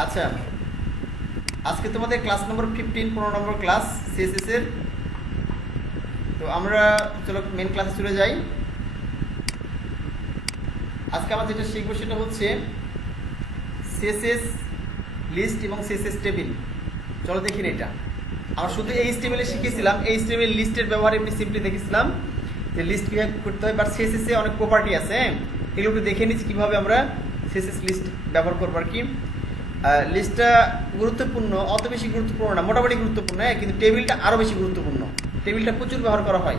আচ্ছা, আজকে তোমাদের ক্লাস নম্বর 15, 15 নম্বর ক্লাস সিএসএস এর। তো আমরা চলো মেন ক্লাসে চলে যাই। আজকে আমরা যেটা শিখবো সেটা হচ্ছে সিএসএস লিস্ট এবং সিএসএস টেবিল। চলো দেখি এটা। আমরা শুধু এইচটিএমএল শিখেছিলাম, এইচটিএমএল লিস্টের ব্যবহার এমনি সিম্পলি দেখেছিলাম যে লিস্ট কিভাবে করতে হয়, বাট সিএসএস এ অনেক প্রপার্টি আছে, এগুলো একটু দেখে নিচ্ছি কিভাবে আমরা সিএসএস লিস্ট ব্যবহার করবো আর কি। লিস্টটা গুরুত্বপূর্ণ, অত বেশি গুরুত্বপূর্ণ না, মোটামুটি গুরুত্বপূর্ণ, কিন্তু টেবিলটা আরও বেশি গুরুত্বপূর্ণ। টেবিলটা প্রচুর ব্যবহার করা হয়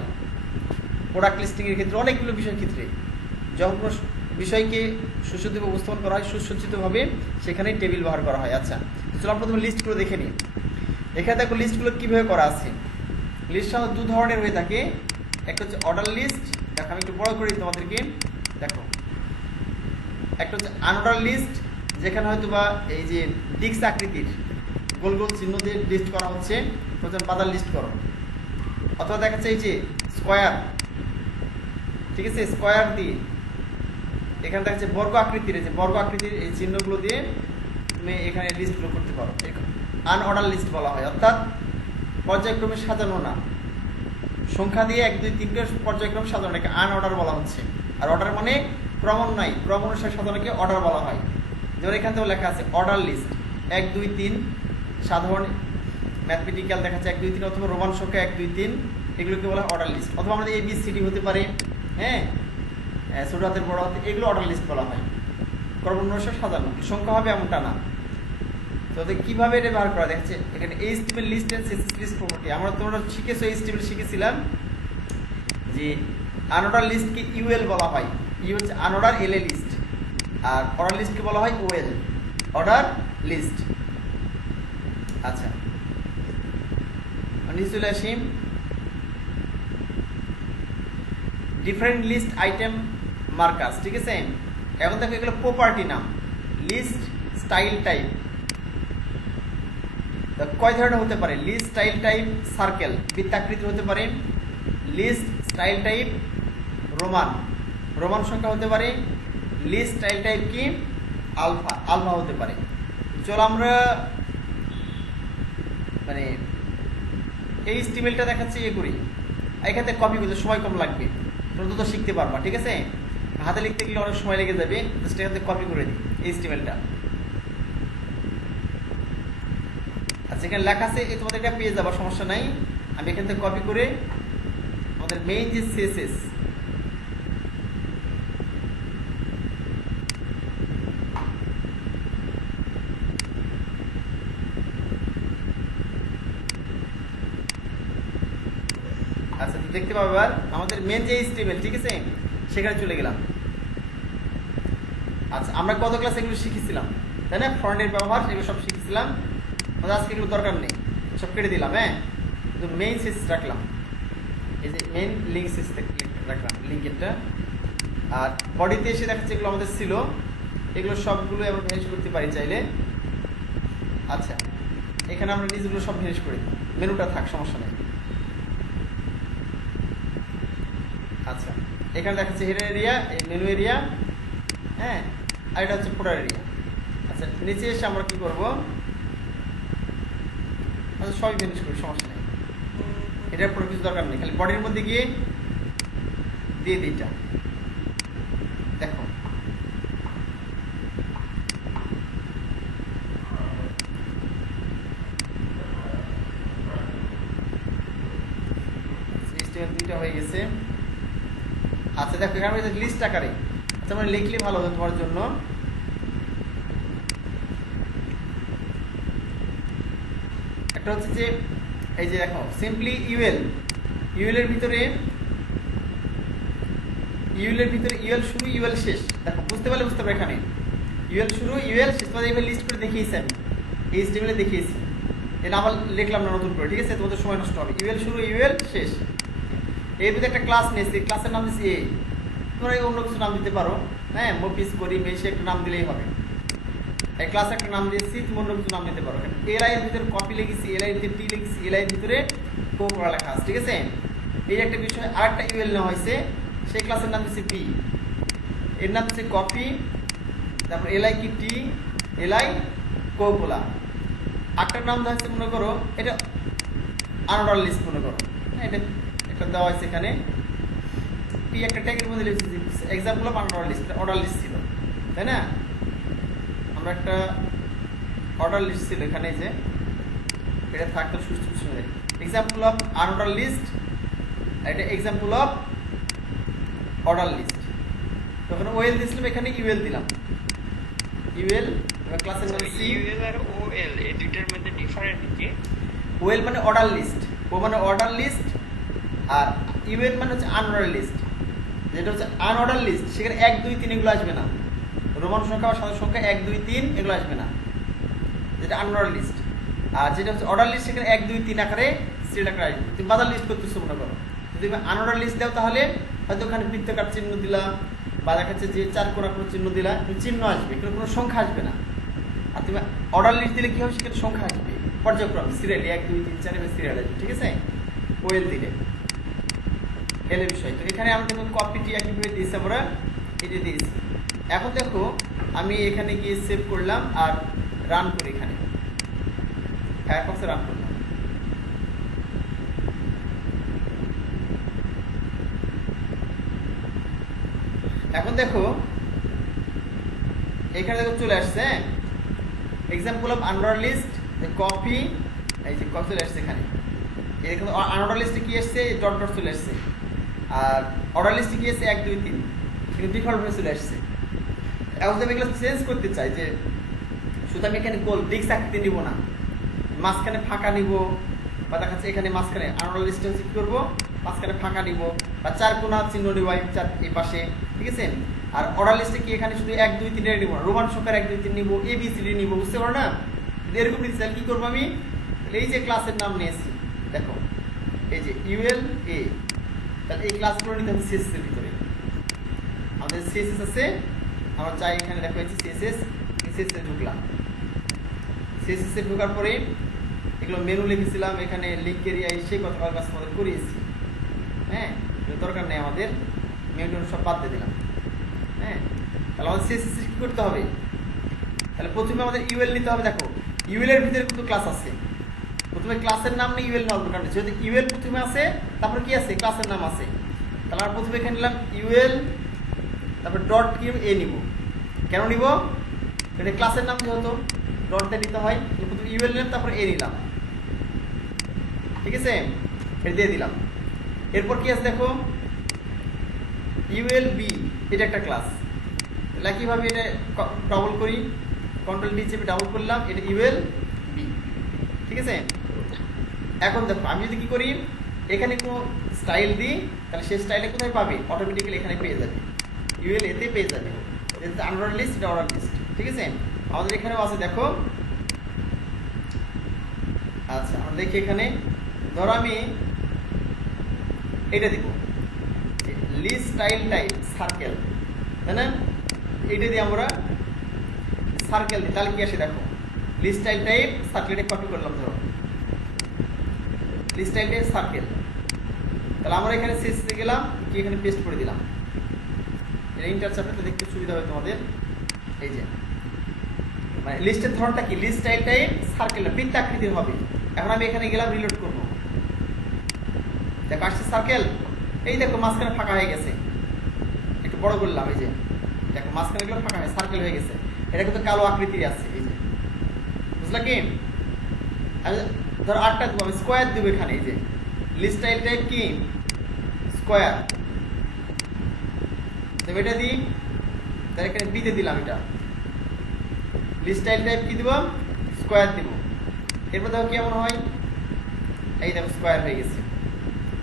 প্রোডাক্ট লিস্টিংয়ের ক্ষেত্রে, অনেকগুলো বিষয়ের ক্ষেত্রে। যখন কোনো বিষয়কে সুসজ্জিত উপস্থাপন করা হয় সুসজ্জিতভাবে, সেখানেই টেবিল ব্যবহার করা হয়। আচ্ছা, চলো আমরা প্রথমে লিস্টগুলো দেখে নিই। এখানে দেখো লিস্টগুলো কীভাবে করা আছে। লিস্ট সাধারণত দু ধরনের হয়ে থাকে। একটা হচ্ছে অর্ডার লিস্ট, দেখো আমি একটু বড় করি তোমাদেরকে, দেখো। একটা হচ্ছে আনঅর্ডার লিস্ট, যেখানে হয়তো বা এই যে ডিস্ক আকৃতির গোল গোল চিহ্ন দিয়ে লিস্ট করা হচ্ছে, বাজার লিস্ট করো। অথবা দেখা যাচ্ছে এই যে স্কোয়ার, ঠিক আছে, স্কোয়ার দিয়ে এখানে দেখা যাচ্ছে বর্গ আকৃতির, এই যে বর্গ আকৃতির এই চিহ্নগুলো দিয়ে তুমি এখানে লিস্টগুলো করতে পারো। আনঅর্ডার লিস্ট বলা হয়, অর্থাৎ পর্যায়ক্রমে সাজানো না, সংখ্যা দিয়ে 1, 2, 3 পর্যায়ক্রমে সাজানো, এটাকে আনঅর্ডার বলা হচ্ছে। আর অর্ডার মানে ক্রমান্বয়, ক্রম অনুসারে সাজানোকে অর্ডার বলা হয়। যেমন এখান থেকেও লেখা আছে অর্ডার লিস্ট 1, 2, 3, সাধারণ ম্যাথমেটিক্যাল দেখা যাচ্ছে 1, 2, 3, অথবা রোমান সংখ্যা 1, 2, 3, এগুলোকে বলা হয় অর্ডার লিস্ট। অথবা আমাদের ABCD হতে পারে, হ্যাঁ, ছোট হাতের বড় হাতে, এগুলো অর্ডার লিস্ট বলা হয়। ক্রম অনুসারে সাজানো, সংখ্যা হবে এমনটা না। তো কিভাবে এটা ব্যবহার করা যাচ্ছে এখানে HTML list and CSS list property. আমরা তোমরা শিখেছো, এইচটিএমএল শিখেছিলাম যে আনঅর্ডার লিস্টকে ইউএল বলা হয়। ইউ হচ্ছে আনঅর্ডার, এলএ লিস্ট। আর অর্ডার লিস্টকে বলা হয় ওএল, অর্ডার লিস্ট। আচ্ছা, নিচে চলে আসি। ডিফারেন্ট লিস্ট আইটেম মার্কার্স, ঠিক আছে। এখন দেখো এগুলো প্রপার্টি নাম। লিস্ট, স্টাইল টাইপ, কয় ধরনের হতে পারে? লিস্ট স্টাইল টাইপ সার্কেল, বৃত্তাকৃতির হতে পারে। List style type Roman, Roman সংখ্যা হতে পারে। লিস্ট স্টাইল টাইপ কি আলফা, আলফা হতে পারে। চলো আমরা মানে এই স্টিমেলটা দেখাচ্ছি ইয়ে করি। এখান থেকে কপি করতে সময় কম লাগবে, তোমরা তো শিখতে পারবা, ঠিক আছে। হাতে লিখতে গেলে অনেক সময় লেগে যাবে, জাস্ট এখান থেকে কপি করে দিই এই স্টিমেলটা। আচ্ছা, এখানে লেখা আছে, এই তোমাদের এটা পেয়ে যাবার সমস্যা নাই। আমি এখান থেকে কপি করে আমাদের মেইন যে সিএসএস, আচ্ছা দেখতে পাবো এবার আমাদের মেন যে স্টেবল, ঠিক আছে, সেখানে চলে গেলাম। আচ্ছা, আমরা কত ক্লাস এগুলো শিখেছিলাম, তাই না? ফ্রন্টের ব্যবহার এগুলো সব শিখেছিলাম। আজকে এগুলো দরকার নেই, সব কেটে দিলাম। হ্যাঁ, তো মেইন সিস রাখলাম, এই যে মেইন লিঙ্ক সিস রাখলাম, লিঙ্কেরটা। আর বডিতে এসে দেখাচ্ছে এগুলো আমাদের ছিল, এগুলো সবগুলো আমরা ভ্যানিশ করতে পারি চাইলে। আচ্ছা, এখানে আমরা নিজগুলো সব ভ্যানিশ করে দিই, মেনুটা থাক, সমস্যা নেই। আচ্ছা, এখানে দেখাচ্ছে হেডার এরিয়া, এই মেনু এরিয়া, হ্যাঁ, আর এটা হচ্ছে ফোল্ডার এরিয়া। আচ্ছা, নিচে এসে আমরা কি করবো? আচ্ছা, সবই ভ্যানিশ করি, সমস্যা নেই, এটার পরে কিছু দরকার নেই, খালি বডির মধ্যে গিয়ে দিয়ে দিই এটা। দেখো দুইটা হয়ে গেছে। আচ্ছা দেখো এখানে লিস্ট আকারে, আচ্ছা মানে লিখলে ভালো হবে তোমার জন্য। একটা হচ্ছে যে এই যে দেখো সিম্পলি ইউএল, ইউএল এর ভিতরে ইউএল শুরু, ইউএল শেষ। দেখো বুঝতে পারলে বুঝতে পারবে, এখানে ইউএল শুরু, ইউএল শেষ, তোমাদের এইভাবে লিস্ট করে দেখিয়েছি আমি, এই স্টেবলে দেখিয়েছি। এটা আবার লিখলাম না নতুন করে, ঠিক আছে, তোমাদের সময় নষ্ট হবে। ইউএল শুরু, ইউএল শেষ। এর ভিতরে একটা ক্লাস নিয়েছি, ক্লাসের নাম দিচ্ছি এ, তোমরা অন্য কিছু নাম দিতে পারো, হ্যাঁ, মফিস করি বেশি একটা নাম দিলেই হবে। এই ক্লাসে একটা নাম দিয়েছি, তুমি অন্য কিছু নাম দিতে পারো। এ লাইনের ভিতরে কপি লিখেছি, এ লাইনের ভিতরে টি লিখেছি, এ লাইনের ভিতরে কো করা লেখা আছে, ঠিক আছে। এই একটা বিষয়, আর একটা ইউএল নেওয়া হয়েছে, সেই ক্লাসের নাম দিচ্ছি বি, এর নাম হচ্ছে কপি, তারপর এলআই কি টি, এলআই কোকোলা। আরেকটার নাম দেওয়া হচ্ছে মনে করো এটা আনঅর্ডার লিস্ট মনে করো, এটা একটা দেওয়া হয়েছে এখানে পি একটা ট্যাগের মধ্যে লিখেছি example of unorder list, order list ছিল তাই না? আমরা একটা অর্ডার লিস্ট ছিল এখানে, যে এটা থাকতো সুস্থ শুনে এক্সাম্পল অফ আনঅর্ডার লিস্ট, এটা এক্সাম্পল অফ অর্ডার লিস্ট। তখন ওএল দিয়েছিলাম, এখানে ইউএল দিলাম, ইউএল ক্লাসের নাম সি। ইউএল আর ওএল এই দুইটার মধ্যে ডিফারেন্ট কি? ওএল মানে অর্ডার লিস্ট, ও মানে অর্ডার লিস্ট, আর ইউএল মানে হচ্ছে আনঅর্ডার লিস্ট। যেটা হচ্ছে আনঅর্ডার লিস্ট সেখানে 1 2 3 এগুলো আসবে না, রোমান সংখ্যা বা সাধারণ সংখ্যা 1 2 3 এগুলো আসবে না, যেটা আনঅর্ডার লিস্ট। আর যেটা হচ্ছে অর্ডার লিস্ট সেখানে 1 2 3 আকারে সিরিয়াল আকারে আসবে। তুমি বাজার লিস্ট করতেছো মনে করো, যদি তুমি আনঅর্ডার লিস্ট দাও তাহলে হয়তো ওখানে বৃত্তাকার চিহ্ন দিলা বা দেখাচ্ছে যে 4 কোণা কোনো চিহ্ন দিলা, চিহ্ন আসবে কিন্তু কোনো সংখ্যা আসবে না। আর তুমি অর্ডার লিস্ট দিলে কি হবে, সেখানে সংখ্যা আসবে পর্যায়ক্রমে সিরিয়ালি 1 2 3 4 এভাবে সিরিয়াল আসবে, ঠিক আছে? ওএল দিলে এলের বিষয়। তো এখানে আমরা দেখো কপিটি একইভাবে দিয়েছি, আমরা এটা দিয়েছি। এখন দেখো আমি এখানে গিয়ে সেভ করলাম আর রান করি, এখানে ফায়ারফক্সে রান করলাম। এখন দেখো এখানে দেখো চলে আসছে example of unorder list copy, এই যে কপি চলে আসছে এখানে। এখানে আনঅর্ডার লিস্টে কি আসছে, ডট ডট চলে আসছে। আর অর্ডার লিস্টে কি আসছে 1 2 3, কিন্তু ডিফল্ট হয়ে চলে আসছে। এখন আমি এগুলো চেঞ্জ করতে চাই, যে শুধু আমি এখানে গোল ডিস্ক আকৃতি নিব না, মাঝখানে ফাঁকা নিব, বা দেখাচ্ছে এখানে মাঝখানে আনঅর্ডার লিস্টে হচ্ছে কি করবো, মাঝখানে ফাঁকা নিব বা 4 কোণা চিহ্ন নিব এই পাশে, ঠিক আছে? আর অর্ডার লিস্টে কি এখানে শুধু 1 2 3 নিব না, রোমান সংখ্যার 1 2 3 নিব, এবিসিডি নিব, বুঝতে পারো না? এরকম নিতে কি করবো আমি, এই যে ক্লাসের নাম নিয়েছি দেখো, এই যে ইউএল এ, তাহলে এই ক্লাসগুলো নিতে হবে সিএসএস এর ভিতরে। আমাদের সিএসএস আছে, আমরা চাই এখানে দেখো হচ্ছে সিএসএস, সিএসএস এ ঢুকলাম। সিএসএস এ ঢোকার পরে এগুলো মেনু লিখেছিলাম, এখানে লিঙ্ক এরিয়া সেই কথা কাজ আমাদের করিয়েছি, হ্যাঁ? দরকার নেই আমাদের, মেনু সব বাদ দিয়ে দিলাম, হ্যাঁ? তাহলে আমাদের সিএসএস কি করতে হবে, তাহলে প্রথমে আমাদের ইউএল নিতে হবে। দেখো ইউএল এর ভিতরে কিন্তু ক্লাস আছে, প্রথমে ক্লাসের নাম নেই ইউএল নাম, কারণ যেহেতু ইউএল প্রথমে আছে তারপর কি আছে, ক্লাসের নাম আছে। তাহলে আমরা প্রথমে এখানে নিলাম ইউএল, তারপর ডট কি এ নিব। কেন নিব, এটা ক্লাসের নাম যেহেতু ডট দিয়ে নিতে হয়, প্রথমে ইউএল নিলাম তারপর এ নিলাম, ঠিক আছে? এটা দিয়ে দিলাম। এরপর কি আছে দেখো ইউএল বি, এটা একটা ক্লাস। তাহলে কিভাবে এটা ডবল করি, কন্ট্রোল ডি চেপে ডাবল করলাম, এটা ইউএল বি, ঠিক আছে? এখন দেখো আমি যদি কি করি, এখানে কোনো স্টাইল দিই, তাহলে সেই স্টাইলে কোথায় পাবে, অটোমেটিক্যালি এখানে পেয়ে যাবে, ইউএল এতে পেয়ে যাবে। আনঅর্ডার লিস্ট, এটা অর্ডার লিস্ট, ঠিক আছে? আমাদের এখানেও আছে দেখো। আচ্ছা আমরা দেখি এখানে, ধরো আমি এটা দিব লিস্ট স্টাইল টাইপ সার্কেল, তাই না? এইটা দিয়ে আমরা সার্কেল দিই, তাহলে কি আসে দেখো, লিস্ট স্টাইল টাইপ সার্কেলটা কপি করলাম, ধরো লিস্ট স্টাইল টাইপ সার্কেল। তাহলে আমরা এখানে সিএসএস গেলাম, কি এখানে পেস্ট করে দিলাম, এটা ইন্টার চাপতে দেখতে সুবিধা হবে তোমাদের। এই যে মানে লিস্টের ধরনটা কি, লিস্ট স্টাইল টাইপ সার্কেল, বৃত্তাকৃতির হবে। এখন আমি এখানে গেলাম, রিলোড করব, দেখো আসছে সার্কেল, এই দেখো মাঝখানে ফাঁকা হয়ে গেছে, একটু বড় করলাম, এই যে দেখো মাঝখানে গুলো ফাঁকা হয়ে সার্কেল হয়ে গেছে। এটা কিন্তু কালো আকৃতির আছে, এই যে বুঝলা কি? ধরো 8টা দেবো, আমি স্কোয়ার দেবো এখানে, এই যে লিস্ট স্টাইল টাইপ কি স্কোয়ার, তবে এটা দিই, তাহলে এখানে বিতে দিলাম, এটা লিস্ট স্টাইল টাইপ কি দিব, স্কোয়ার দিব। এরপর দেখো কি এমন হয়, এই দেখো স্কোয়ার হয়ে গেছে,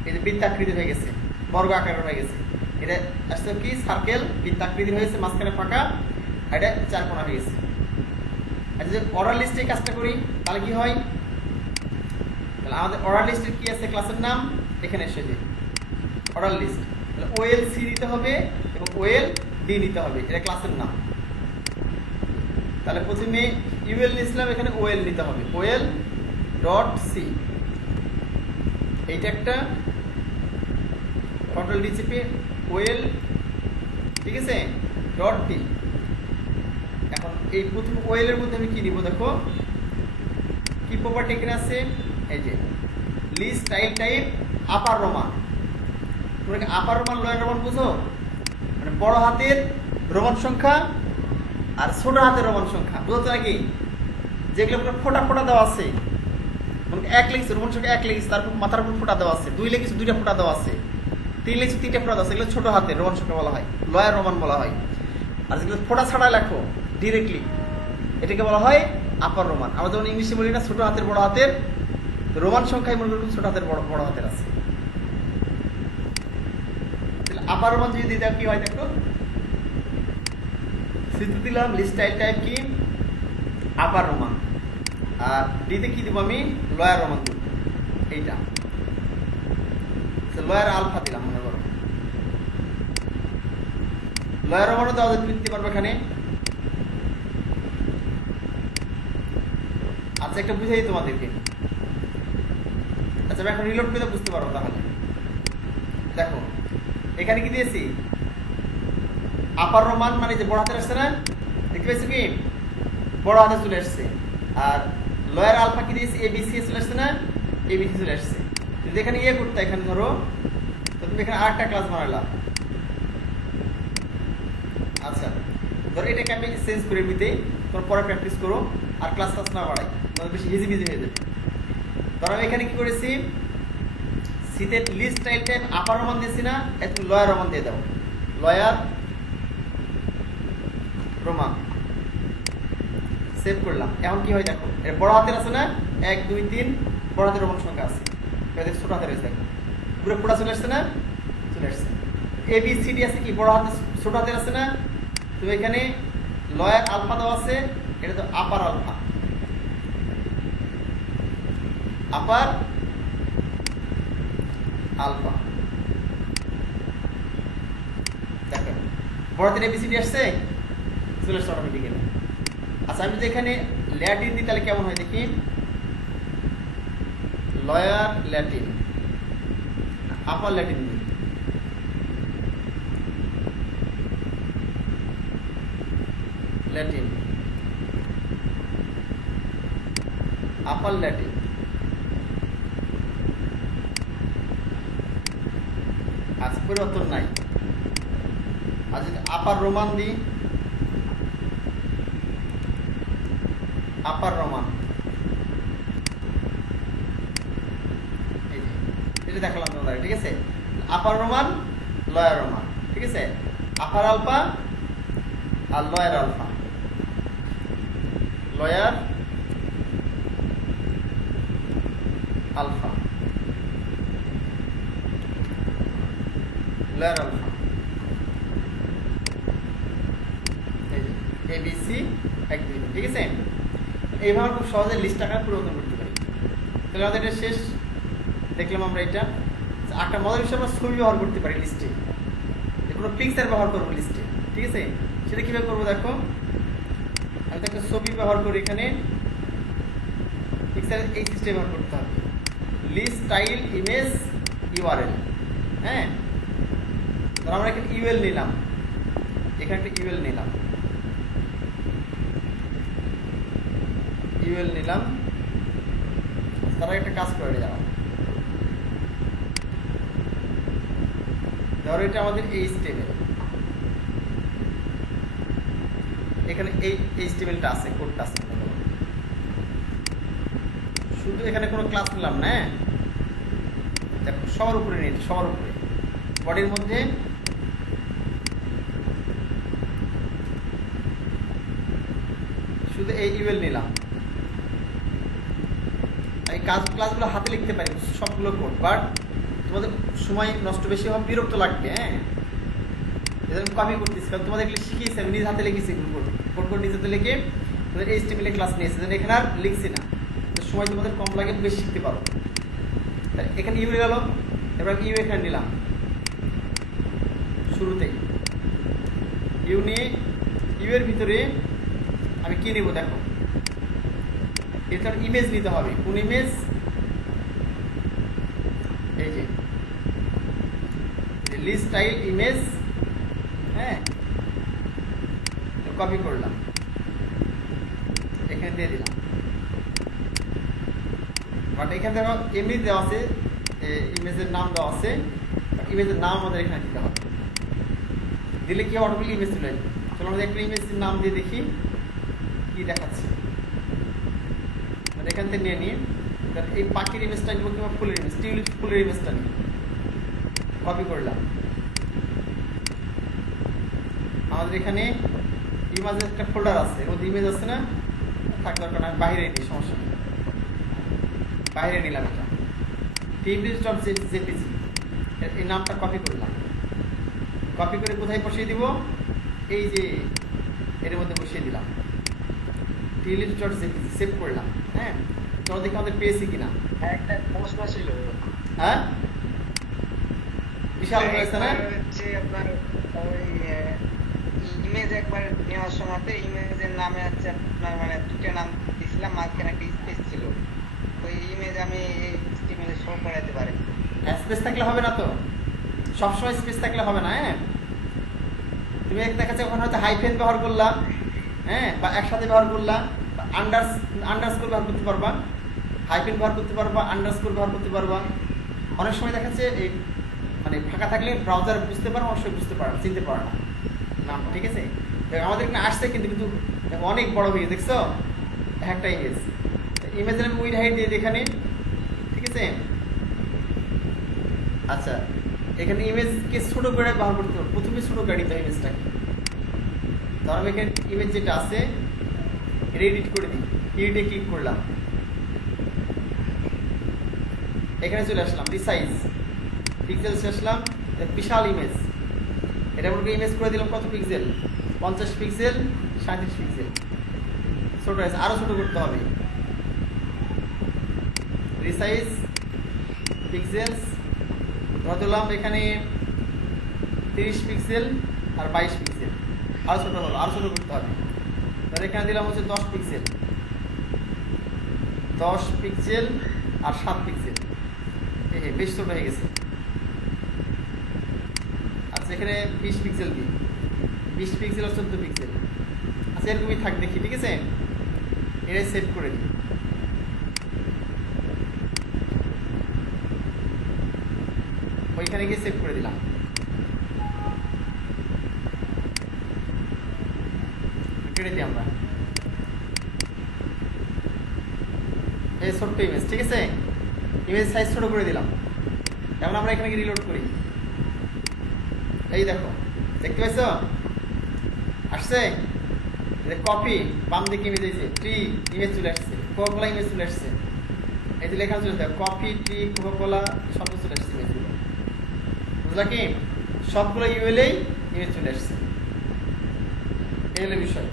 এই যে বৃত্তাকৃতি হয়ে গেছে, বর্গ আকার হয়ে গেছে। এটা আসলে কি সার্কেল, বৃত্তাকৃতি হয়েছে, মাঝখানে ফাঁকা, এটা 4 কোণা হয়ে গেছে। আর যদি অর্ডার লিস্টে কাজটা করি তাহলে কি হয়, তাহলে আমাদের অর্ডার লিস্টের কি আছে, ক্লাসের নাম এখানে এসে যে অর্ডার লিস্ট, তাহলে ওএল সি নিতে হবে এবং ওএল ডি নিতে হবে, এটা ক্লাসের নাম। তাহলে প্রথমে ইউএল নিয়েছিলাম, এখানে ওএল নিতে হবে, ওএল ডট সি, এইটা একটা কন্ট্রোল ডি চেপে ওএল, ঠিক আছে, ডট ডি, এখন এই প্রথম ওয়েল এর মধ্যে আমি কি নিব দেখো, কি প্রপার্টি এখানে আছে, এই যে লিস্ট স্টাইল টাইপ আপার রোমান। তোমরা কি আপার রোমান লোয়ার রোমান বুঝো? মানে বড় হাতের রোমান সংখ্যা আর ছোট হাতের রোমান সংখ্যা বুঝতে নাকি, যেগুলো ফোটা ফোটা দেওয়া আছে, মানে এক লিখছে রোমান সংখ্যা এক লিখছে, তারপর মাথার উপর ফোটা দেওয়া আছে, দুই লিখছে দুইটা ফোটা দেওয়া আছে, তিন লিখছে তিনটা ফোটা দেওয়া আছে, এগুলো ছোট হাতের রোমান সংখ্যা বলা হয়, লয়ার রোমান বলা হয়। আর যেগুলো ফোটা ছাড়া লেখো ডিরেক্টলি, এটাকে বলা হয় আপার রোমান। আমরা যেমন ইংলিশে বলি না ছোট হাতের বড় হাতের, রোমান সংখ্যায় মনে করুন ছোট হাতের বড় বড় হাতের আছে। আপার রোমান যদি দিতে কি হয় দেখো, সিতে দিলাম লিস্ট স্টাইল টাইপ কি আপার রোমান, আর ডিতে কি দিব আমি লয়ার রোমান দিব, এইটা লয়ার আলফা দিলাম মনে করো, লয়ার রোমানও দেওয়া যায়, তুমি দিতে পারবে এখানে। আচ্ছা একটা বুঝাই তোমাদেরকে, আচ্ছা এখন রিলোড করে বুঝতে পারবো। তাহলে দেখো এখানে কি দিয়েছি, আপার রোমান মানে যে বড় হাতের আসছে না, দেখতে পাচ্ছি কি বড় হাতে চলে আসছে, আর লয়ার আলফা কি দিয়েছি এবিসি চলে আসছে না, এবিসি চলে আসছে। যদি এখানে ইয়ে করতে, এখানে ধরো তুমি এখানে আরেকটা ক্লাস বানালাম, আচ্ছা ধরো এটাকে আমি চেঞ্জ করে নিতে, তোমার পরে প্র্যাকটিস করো, আর ক্লাস না বাড়াই, তোমাদের বেশি হিজিবিজি হয়ে যাবে। ধরো আমি এখানে কি করেছি, সিতে লিস্ট স্টাইল টাইপ আপার রোমান দিয়েছি না, তুমি লয়ার রোমান দিয়ে দাও, লয়ার রোমান সেভ করলাম। এখন কি হয় দেখো, এর বড় হাতের আছে না 1 2 3 বড় হাতের রোমান সংখ্যা আছে, এটা ছোট হাতের আছে, পুরো পুরো চলে আসছে না, চলে আসছে। এ বি সি ডি আছে কি বড় হাতের ছোট হাতের আছে না, তো এখানে লয়ার আলফা দেওয়া আছে, এটা তো আপার আলফা, আপার আলফা। দেখো বড় হাতের এবিসিডি আসছে, চলে আসছে অটোমেটিক্যালি। আচ্ছা আমি যদি এখানে ল্যাটিন দিই তাহলে কেমন হয় দেখি, লয়ার ল্যাটিন, আপার ল্যাটিন দিই, ল্যাটিন আপার ল্যাটিন, আচ্ছা পরিবর্তন নাই। আর যদি আপার রোমান দিই, আপার রোমান, এটা দেখালাম তোমাদের, ঠিক আছে। আপার রোমান লয়ার রোমান, ঠিক আছে, আপার আলফা আর lower alpha, lower alpha, lower alpha, A B C 1 2 ঠিক আছে। এইভাবে খুব সহজে লিস্ট আকারে পরিবর্তন করতে পারি। তাহলে আমাদের এটা শেষ দেখলাম আমরা। এটা একটা মজার বিষয়, আমরা ছবি ব্যবহার করতে পারি লিস্টে, কোনো পিকচার ব্যবহার করবো লিস্টে, ঠিক আছে। সেটা কিভাবে করবো দেখো, আমি তো একটা ছবি ব্যবহার করি, এখানে পিকচার এই সিস্টেম ব্যবহার করতে হবে, লিস্ট স্টাইল ইমেজ ইউআরএল। হ্যাঁ ধর আমরা এখানে ইউএল নিলাম, এখানে একটা ইউএল নিলাম, ইউএল নিলাম, তারা একটা কাজ করে যাওয়া, ধরো এটা আমাদের এইচটিএমএল, এখানে এই এইচটিএমএলটা আছে, কোডটা আছে, শুধু এখানে কোনো ক্লাস নিলাম না, দেখো সবার উপরে নেই, সবার উপরে বডির মধ্যে শুধু এই ইউএল নিলাম। এই ক্লাসগুলো হাতে লিখতে পারি সবগুলো কোড, বাট তোমাদের সময় নষ্ট বেশি হবে, বিরক্ত লাগবে। হ্যাঁ এজন্য কপি করতেছি, কারণ তোমাদের এগুলো শিখিয়েছি, আমি নিজ হাতে লিখেছি, কোড কোড নিজে হাতে লিখে তোমাদের এইচটিএমএল ক্লাস নিয়েছি, এখানে আর লিখছি না, সময় তোমাদের কম লাগে, বেশি শিখতে পারো। এখানে ইউ গেল, এবার ইউ এখানে নিলাম, শুরুতেই ইউ নিয়ে ইউ এর ভিতরে আমি কি নেব দেখো, এটার ইমেজ নিতে হবে। কোন ইমেজ, এই যে লিস্ট স্টাইল ইমেজ। হ্যাঁ কপি করলাম, আমি দিয়ে দিলাম। বাট এখানে দেখো এমনি দেওয়া আছে, ইমেজের নাম দেওয়া আছে, ইমেজের নাম আমাদের এখানে দিতে হবে। দিলে কি অটোমেটিক ইমেজ চলে আসবে। চলো আমাদের একটা ইমেজের নাম দিয়ে দেখি কি দেখাচ্ছে। এখান থেকে নিয়ে নিই এই পাখির ইমেজটা নিব কিংবা ফুলের ইমেজ, টিউলিপ ফুলের ইমেজটা নিই, কপি করলাম। আমাদের এখানে ইমেজের একটা ফোল্ডার আছে, ওর ইমেজ আছে না, থাক দরকার না, বাইরে নিই, সমস্যা নেই, বাইরে নিলাম। এটা টিউলিপ.jpg এই নামটা কপি করলাম। কপি করে কোথায় বসিয়ে দিব, এই যে এর মধ্যে বসিয়ে দিলাম। টিউলিপ.jpg সেভ করলাম। হ্যাঁ, চলো দেখি আমাদের পেয়েছি কিনা। একটা প্রশ্ন ছিল। হ্যাঁ, বিশাল হয়েছে না? হচ্ছে আপনার ওই ইমেজ একবার নেওয়ার সময়তে ইমেজের নামে হচ্ছে আপনার মানে দুটো নাম দিয়েছিলাম, মাঝখানে একটা স্পেস ছিল। ওই ইমেজ আমি ইমেজে শো করাতে পারি। স্পেস থাকলে হবে না তো, সবসময় স্পেস থাকলে হবে না। হ্যাঁ, তুমি এক দেখাচ্ছে ওখানে হয়তো হাইফেন ব্যবহার করলা, হ্যাঁ, বা একসাথে ব্যবহার করলা, আন্ডারস্কোর ব্যবহার করতে পারবা, হাইফেন ব্যবহার করতে পারবা, আন্ডারস্কোর ব্যবহার করতে পারবা। অনেক সময় দেখাচ্ছে এই মানে ফাঁকা থাকলে ব্রাউজার বুঝতে পারে, অবশ্যই বুঝতে পারে, চিনতে পারে না নামটা। ঠিক আছে, আমাদের এখানে আসছে কিন্তু কিন্তু অনেক বড় হয়ে দেখছো একটা ইমেজ। ইমেজের আমি উইড হাইট দিয়ে এখানে। ঠিক আছে, আচ্ছা, এখানে ইমেজকে ছোট করে ব্যবহার করতে হবে। প্রথমে ছোট করে নিতে হবে ইমেজটাকে। তাহলে আমি এখানে ইমেজ যেটা আছে এটা এডিট করে দিই, এডিটে ক্লিক করলাম, এখানে চলে আসলাম, রিসাইজ পিক্সেলসে আসলাম, বিশাল ইমেজ। এটা বলতে ইমেজ করে দিলাম কত পিক্সেল, 50 পিক্সেল, 37 পিক্সেল। ছোট আছে, আরো ছোট করতে হবে। রিসাইজ পিক্সেলস ধরলাম এখানে 30 পিক্সেল আর 22 পিক্সেল, আরো ছোট হলো, আরো ছোট করতে হবে। তাহলে এখানে দিলাম হচ্ছে 10 পিক্সেল, 10 পিক্সেল আর 7 পিক্সেল। বেশ ছোট হয়ে গেছে। আচ্ছা, এখানে 20 পিক্সেল দিই, 20 পিক্সেল আর 14 পিক্সেল। আচ্ছা, এরকমই থাক দেখি। ঠিক আছে, এটাই সেভ করে দিই। ওইখানে গিয়ে সেভ করে দিলাম। কেটে দিই আমরা এই ছোট্ট ইমেজ। ঠিক আছে, ইমেজ সাইজ ছোট করে দিলাম। এখন আমরা এখানে গিয়ে রিলোড করি। এই দেখো, দেখতে পাইছো আসছে কপি, বাম দিকে ইমেজ হয়েছে, ট্রি ইমেজ চলে আসছে, কোকাকোলা ইমেজ চলে আসছে। এই যে লেখা চলে আসছে কপি, ট্রি, কোকাকোলা সব চলে আসছে ইমেজগুলো। বুঝলা কি, সবগুলো ইউএলএই ইমেজ চলে আসছে। এই হলো বিষয়।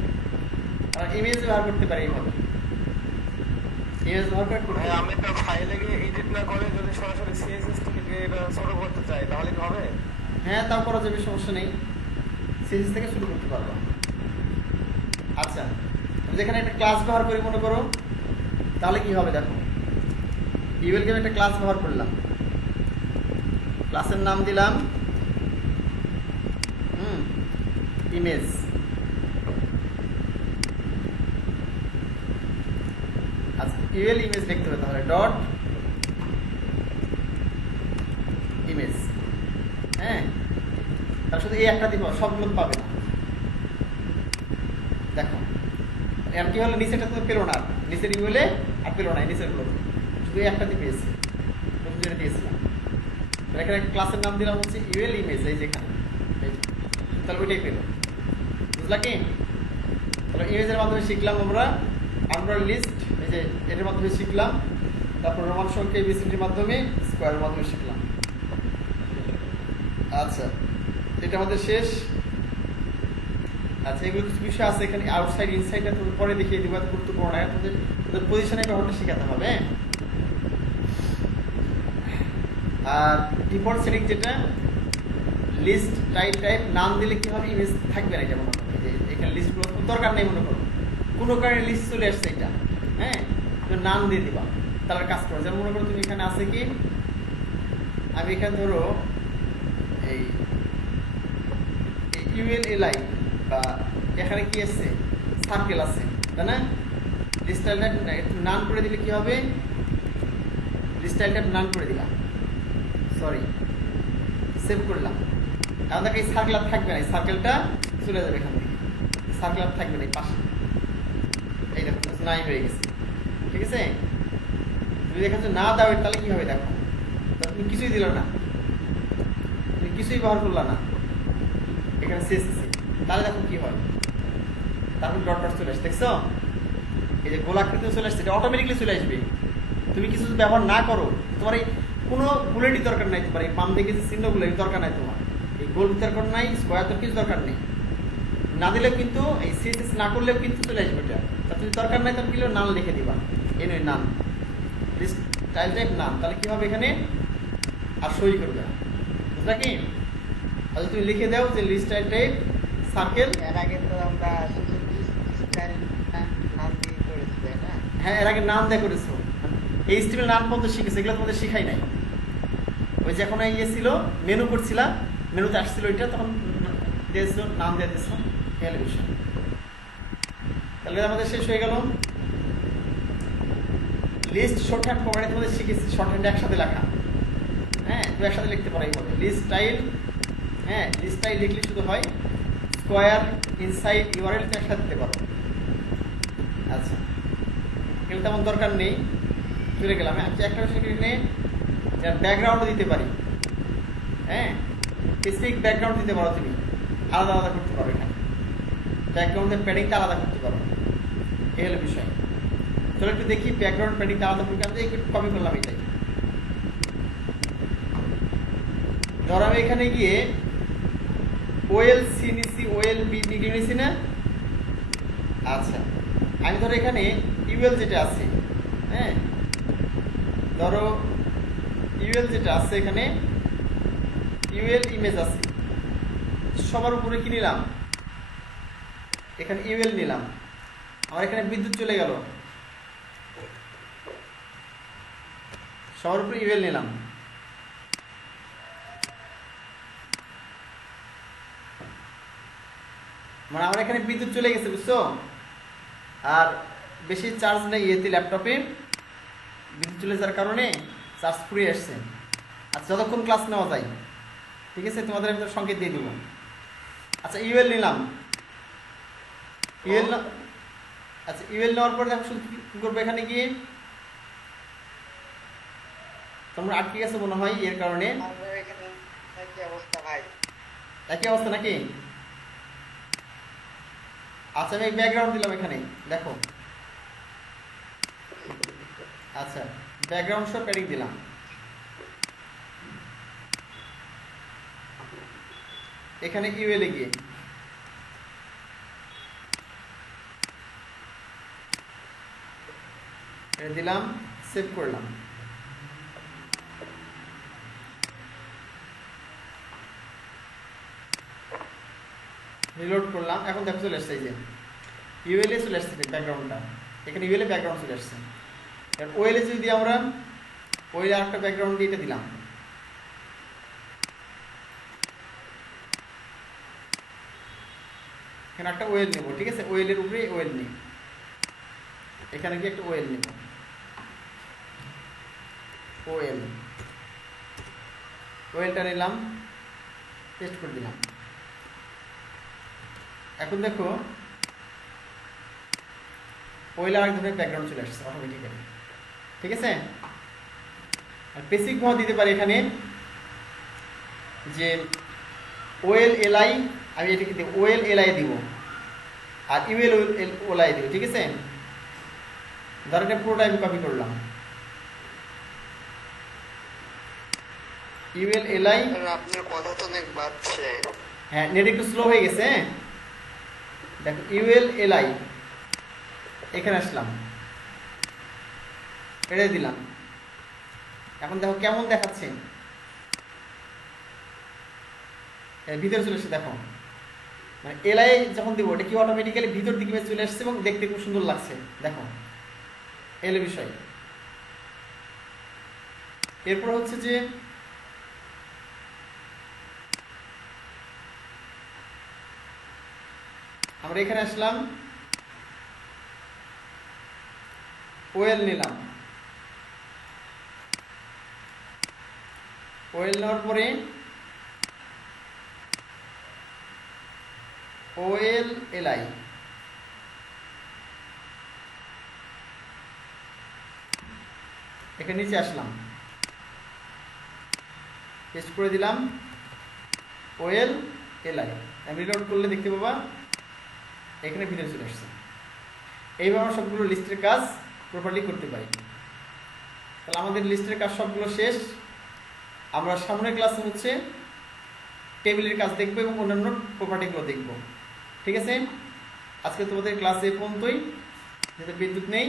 আর ইমেজ ব্যবহার করতে পারি এইভাবে। ইমেজ ব্যবহার করে আমি তো ফাইলে গিয়ে এডিট না করে যদি সরাসরি সিএসএস থেকে এটা ছোট করতে চাই তাহলে কি হবে? হ্যাঁ, তাও করা যাবে, সমস্যা নেই। সিএসএস থেকে শুরু করতে পারবো। আচ্ছা, যেখানে একটা ক্লাস ব্যবহার করি মনে করো, তাহলে কি হবে দেখো। ইউএলকে আমি একটা ক্লাস ব্যবহার করলাম, ক্লাসের নাম দিলাম ইমেজ। আচ্ছা, ইউএল ইমেজ লিখতে হবে, তাহলে ডট ইমেজ। হ্যাঁ, তার শুধু এই একটা দিব, সবগুলো পাবে না। দেখো এখন কি হলো, নিচেটা তো পেলো না, নিচের ইউএলএ আর পেলো না, নিচের গুলো শুধু এই একটা দিয়ে পেয়েছে, যেটা দিয়েছিলাম। এখানে ক্লাসের নাম দিলাম হচ্ছে ইউএল ইমেজ, এই যেখানে, তাহলে ওইটাই পেলো। বুঝলা কি? তাহলে ইমেজের মাধ্যমে শিখলাম আমরা লিস্ট, এই যে এটার মাধ্যমে শিখলাম, তারপর রোমান সংখ্যা এবিসিডির মাধ্যমে, স্কোয়ারের মাধ্যমে শিখলাম। আচ্ছা, এটা আমাদের শেষ। আচ্ছা, এগুলো কিছু বিষয় আছে এখানে, আউটসাইড ইনসাইডটা তুমি পরে দেখিয়ে দিব, এত গুরুত্বপূর্ণ নয়। তোদের পজিশনে ব্যবহারটা শেখাতে হবে। আর ডিফল্ট সেটিং যেটা লিস্ট টাইপ নাম দিলে কি হবে, ইমেজ থাকবে না। যেমন এখানে লিস্টগুলো দরকার নেই, মনে করো কোনো কারণে লিস্ট চলে আসছে এটা, হ্যাঁ, তুমি নাম দিয়ে দিবা, তাহলে কাজ করো। যেমন মনে করো তুমি এখানে আছে কি, আমি এখানে ধরো এই ইউএলএলআই বা এখানে কি আছে, সার্কেল আছে, তাই না? লিস্ট স্টাইলটা নান করে দিলে কি হবে, লিস্ট স্টাইলটা নান করে দিলাম, সরি সেভ করলাম। এখন দেখো এই সার্কেল আর থাকবে না, এই সার্কেলটা চলে যাবে এখান থেকে, সার্কেল আর থাকবে না এই পাশে, এই দেখো নাই হয়ে গেছে। ঠিক আছে, যদি এখানে না দাও তাহলে কি হবে দেখো, তুমি কিছুই দিল না, তুমি কিছুই ব্যবহার করলা না, এখানে শেষ তাহলে দেখো কি হয়, তারপর ডট ডট চলে আসছে, দেখছো এই যে গোলাকৃতি চলে আসছে, এটা অটোমেটিকলি চলে আসবে। তুমি কিছু ব্যবহার না করো, তোমার এই কোনো বুলেটই দরকার নাই, তোমার এই বাম দিকে যে চিহ্নগুলো এই দরকার নাই, তোমার এই গোল দরকার নাই, স্কোয়ার তো কিছু দরকার নেই, না দিলেও কিন্তু এই সিএসএস না করলেও কিন্তু চলে আসবে এটা। তা তুমি দরকার নাই তাহলে দিলেও নাম লিখে দিবা, এই নয় নাম লিস্ট টাইল টাইপ নাম, তাহলে কি হবে এখানে আর সই করবে না, বুঝলা কি? তাহলে তুমি লিখে দাও যে লিস্ট টাইল টাইপ সার্কেল। এর আগে তো আমরা শুধু স্টাইল নাম দিয়ে করেছি, তাই না? হ্যাঁ, এর আগে নাম দেয়া করেছো, এই স্টিমের নাম পর্যন্ত শিখেছে, এগুলো তোমাদের শিখাই নাই। ওই যে এখন ইয়ে ছিল মেনু করছিলা, মেনুতে আসছিল ওইটা, তখন দিয়েছিল নাম দিয়ে দিয়েছিল, এই বিষয়। তাহলে আমাদের শেষ হয়ে গেল লিস্ট শর্ট হ্যান্ড ফরম্যাটে, তোমাদের শিখেছি শর্ট হ্যান্ড একসাথে লেখা। হ্যাঁ, তুমি একসাথে লিখতে পারো এইভাবে লিস্ট স্টাইল। হ্যাঁ, লিস্ট স্টাইল লিখলে শুধু হয়, স্কোয়ার ইনসাইড ইউআরএল একসাথে দিতে পারো। আচ্ছা, এগুলো তেমন দরকার নেই, চলে গেলাম। আচ্ছা, একটা সেখানে ব্যাকগ্রাউন্ড দিতে পারি। হ্যাঁ, স্পেসিফিক ব্যাকগ্রাউন্ড দিতে পারো, তুমি আলাদা আলাদা করতে পারো, এখানে ব্যাকগ্রাউন্ডের প্যাডিংটা আলাদা করতে পারো, এই হলো বিষয়। চলো একটু দেখি ব্যাকগ্রাউন্ড প্যাডিংটা আলাদা করে, আমি একটু কপি করলাম এটাই। ধরো আমি এখানে গিয়ে ওএল সি নিছি, ওএল বি ডিগ্রি নিছি না। আচ্ছা, আমি ধরো এখানে ইউএল যেটা আছে, হ্যাঁ ধরো ইউএল যেটা আছে এখানে, ইউএল ইমেজ আছে, সবার উপরে কি নিলাম, এখানে ইউএল নিলাম, আমার এখানে বিদ্যুৎ চলে গেল, সবার উপরে ইউএল নিলাম। মানে আমার এখানে বিদ্যুৎ চলে গেছে, বুঝছো? আর বেশি চার্জ নেই এতে, ল্যাপটপে বিদ্যুৎ চলে যাওয়ার কারণে চার্জ ফুরিয়ে আসছে। আচ্ছা, যতক্ষণ ক্লাস নেওয়া যায়, ঠিক আছে, তোমাদের আমি সংকেত দিয়ে দিব। আচ্ছা, ইউএল নিলাম, ইউএল আচ্ছা ইউএল নেওয়ার পর দেখো শুধু কি করবো, এখানে গিয়ে তোমরা আটকে গেছো মনে হয়, এর কারণে আমাদের এখানে একই অবস্থা ভাই। একই অবস্থা নাকি? আচ্ছা, আমি ব্যাকগ্রাউন্ড দিলাম এখানে, দেখো। আচ্ছা, ব্যাকগ্রাউন্ড সব প্যাডিং দিলাম। এখানে ইউএল এ গিয়ে দিলাম, সেভ করলাম। রিলোড করলাম, এখন দেখো চলে আসছে, এই যে ইউএল এ চলে আসছে ব্যাকগ্রাউন্ডটা, এখানে ইউএল এ ব্যাকগ্রাউন্ড চলে আসছে। আর ওএল এ যদি আমরা ওএল আর একটা ব্যাকগ্রাউন্ড দিয়ে এটা দিলাম, এখানে একটা ওয়েল নেব, ঠিক আছে, ওয়েলের উপরে ওয়েল নেই, এখানে গিয়ে একটা ওয়েল নেব, ওয়েল, ওয়েলটা নিলাম, পেস্ট করে দিলাম। এখন দেখো ওয়েল আর এক ধরনের ব্যাকগ্রাউন্ড চলে আসছে অটোমেটিক্যালি, ঠিক আছে। আর বেসিক ভাবে দিতে পারি এখানে যে ওয়েল এলআই, আমি এটাকে দিব ওয়েল এলআই দিব, আর ইউএল ওলাই দিব, ঠিক আছে। ধর এটা পুরোটা আমি কপি করলাম, ইউএল এলআই। আপনার কথা তো অনেক বাজছে। হ্যাঁ, নেট একটু স্লো হয়ে গেছে। দেখো ইউএল এলআই, এখানে আসলাম, এটা দিলাম। এখন দেখো কেমন দেখাচ্ছে, ভিতরে চলে এসে দেখো, মানে এলআই যখন দিব এটা কি অটোমেটিক্যালি ভিতর দিকে চলে আসছে এবং দেখতে খুব সুন্দর লাগছে, দেখো এলো বিষয়। এরপর হচ্ছে যে আমরা এখানে আসলাম, ওয়েল নিলাম, ওয়েল নেওয়ার পরে ওয়েল এলআই, এখানে নিচে আসলাম, পেস্ট করে দিলাম ওয়েল এলআই। আমি রিলোড করলে দেখতে পাবা এখানে ভিডিও চলে আসছে। এইভাবে আমরা সবগুলো লিস্টের কাজ প্রপারলি করতে পারি। তাহলে আমাদের লিস্টের কাজ সবগুলো শেষ। আমরা সামনের ক্লাসে হচ্ছে টেবিলের কাজ দেখবো এবং অন্যান্য প্রপার্টিগুলো দেখবো। ঠিক আছে, আজকে তোমাদের ক্লাসে পর্যন্তই, যেহেতু বিদ্যুৎ নেই।